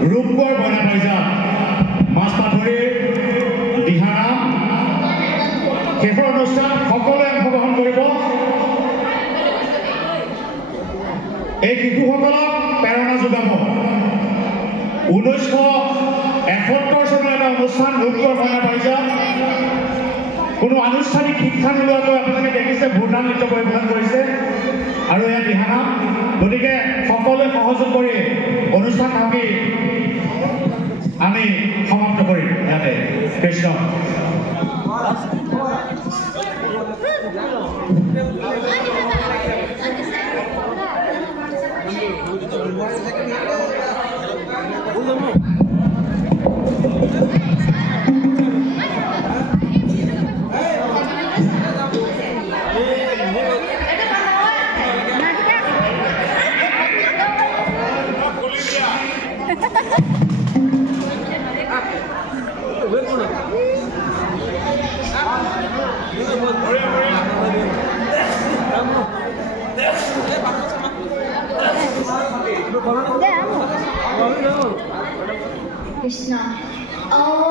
ৰূপকৰ বনা পাইছা মাছ পাথৰি দিহানাম শেষৰ অনুষ্ঠান সকলোৱে অংশগ্ৰহণ কৰিব এই শিশুসকলক প্ৰেৰণা যোগাব 1971 চনৰ এটা অনুষ্ঠান ৰূপকৰ বনা পাইছা কোনো আনুষ্ঠানিক শিক্ষা নোলোৱাকৈ আপোনালোকে দেখিছে ভূটান নৃত্য পৰিৱেশন কৰিছে আৰু এয়া দিহানাম গতিকে সকলোৱে সহযোগ কৰি অনুষ্ঠান ভাবি আমি সমাপ্ত কৰিম ইয়াতে কৃষ্ণ Krishna. Oh.